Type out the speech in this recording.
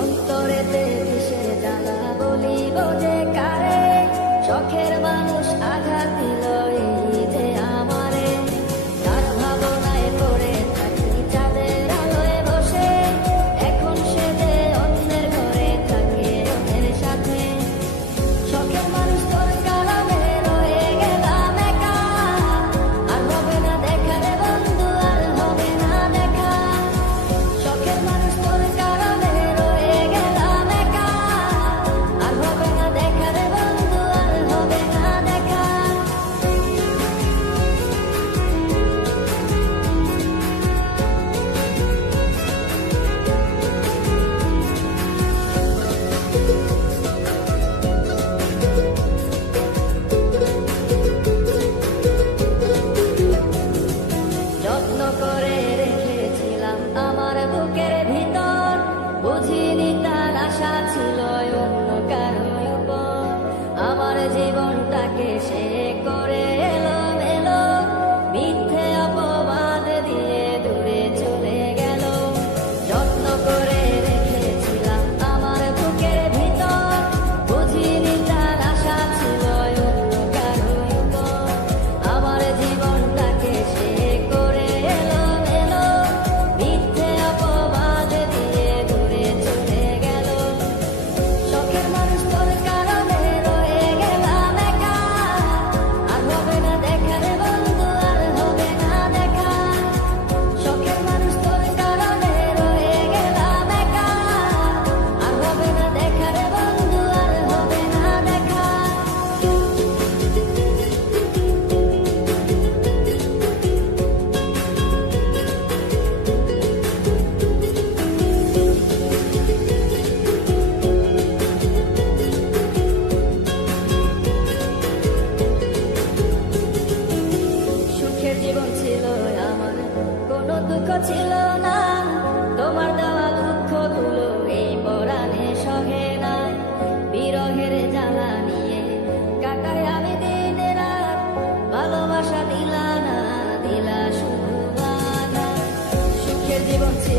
অন্তরেতে কিসের জ্বালা বলিব যে কারে, শখের মানুষ আঘাত দিল এই যে আমারে। তার ভাবনায় পড়ে থাকি চাঁদের আলোয় বসে, এখন সে যে অন্যের ঘরে থাকে অন্যের সাথে। শখের মানুষ তোর কারণে রয়ে গেলাম একা, আর হবে না দেখা রে বন্ধু, আর হবে না দেখা। শখের মানুষ তোর কারণে রয়ে গেলাম একা, আর হবে না দেখা রে বন্ধু, আর হবে না দেখা। যত্ন করে রেখেছিলাম আমার বুকের ভিতর, বুঝিনি তার আশা ছিল অন্য কারো উপর। আমার জীবনটাকে সে করে এলো মেলো, মিথ্যে অপবাদ দিয়ে দূরে চলে গেল। যত্ন করে রেখেছিলাম আমার বুকের ভিতর, বুঝিনি তার আশা ছিল অন্য কারো উপর। আমার জীবনটাকে সে করে এলো মেলো, মিথ্যে অপবাদ দিয়ে দূরে চলে গেল। শখের মানুষ তোর কারণে রয়ে গেলাম একা, আর হবে না দেখা রে বন্ধু, আর হবে না দেখা। শখের মানুষ তোর কারণে রয়ে গেলাম একা, আর হবে না দেখা রে বন্ধু, আর হবে না দেখা। সুখের জীবন ছিল আমার, কোনো দুঃখ ছিল না। তোমার দেওয়া দুঃখগুলো এই পরাণে সহে না। বিরহের জ্বালা নিয়ে কাটাই আমি দিন রাত, ভালোবাসা দিলা না, দিলা শুধু বাধা। সুখের জীবন ছিল